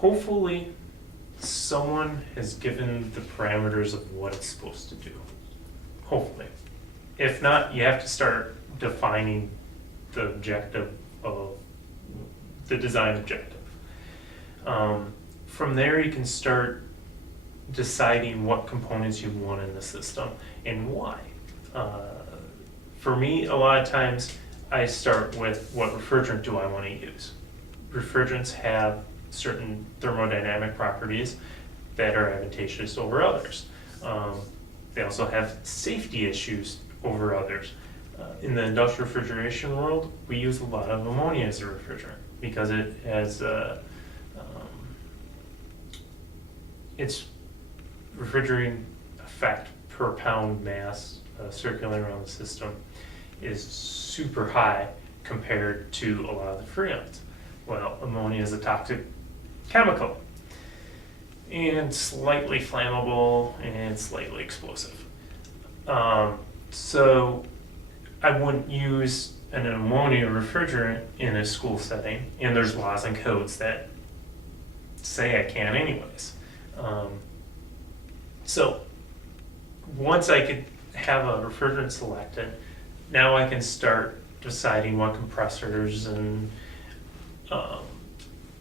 hopefully someone has given the parameters of what it's supposed to do. Hopefully. If not, you have to start defining the objective of the design objective. From there, you can start deciding what components you want in the system and why. For me, a lot of times I start with what refrigerant do I want to use. Refrigerants have certain thermodynamic properties that are advantageous over others. They also have safety issues over others. In the industrial refrigeration world, we use a lot of ammonia as a refrigerant because it has its refrigerating effect per pound mass circulating around the system is super high compared to a lot of the freons. Well, ammonia is a toxic chemical and slightly flammable and slightly explosive. So I wouldn't use an ammonia refrigerant in a school setting, and there's laws and codes that say I can anyways. So once I could have a refrigerant selected, now I can start deciding what compressors and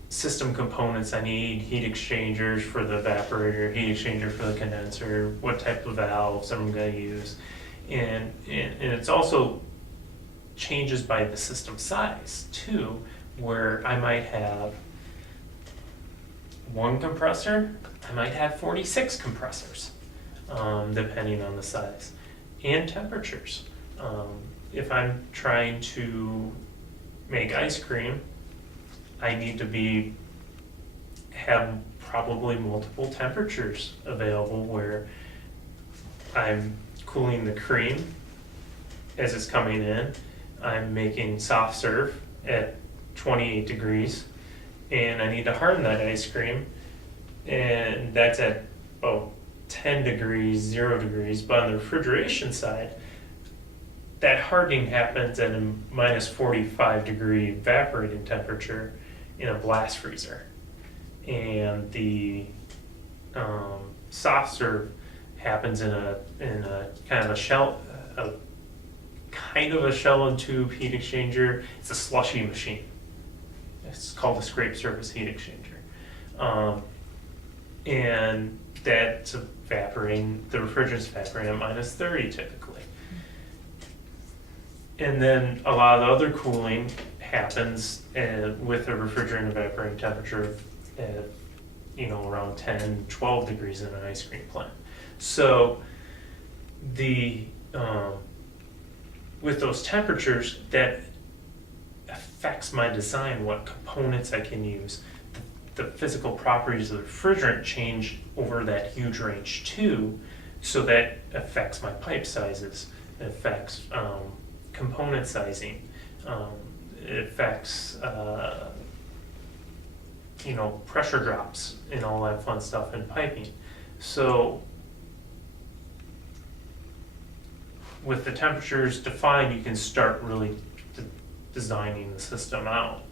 system components I need, heat exchangers for the evaporator, heat exchanger for the condenser, what type of valves I'm going to use. And it's also changes by the system size too, where I might have one compressor, I might have 46 compressors, depending on the size, and temperatures. If I'm trying to make ice cream, I need to have probably multiple temperatures available where I'm cooling the cream as it's coming in. I'm making soft serve at 28 degrees, and I need to harden that ice cream, and that's at 10 degrees, 0 degrees. But on the refrigeration side, that hardening happens at a minus 45 degree evaporating temperature in a blast freezer. And the soft serve happens in a kind of a shell and tube heat exchanger. It's a slushy machine. It's called a scrape surface heat exchanger. And that's evaporating, the refrigerant's evaporating at minus 30 typically. And then a lot of the other cooling happens with a refrigerant evaporating temperature at around 10, 12 degrees in an ice cream plant. So with those temperatures, that affects my design, what components I can use. The physical properties of the refrigerant change over that huge range too, so that affects my pipe sizes. It affects component sizing. It affects pressure drops and all that fun stuff in piping. So with the temperatures defined, you can start really designing the system out.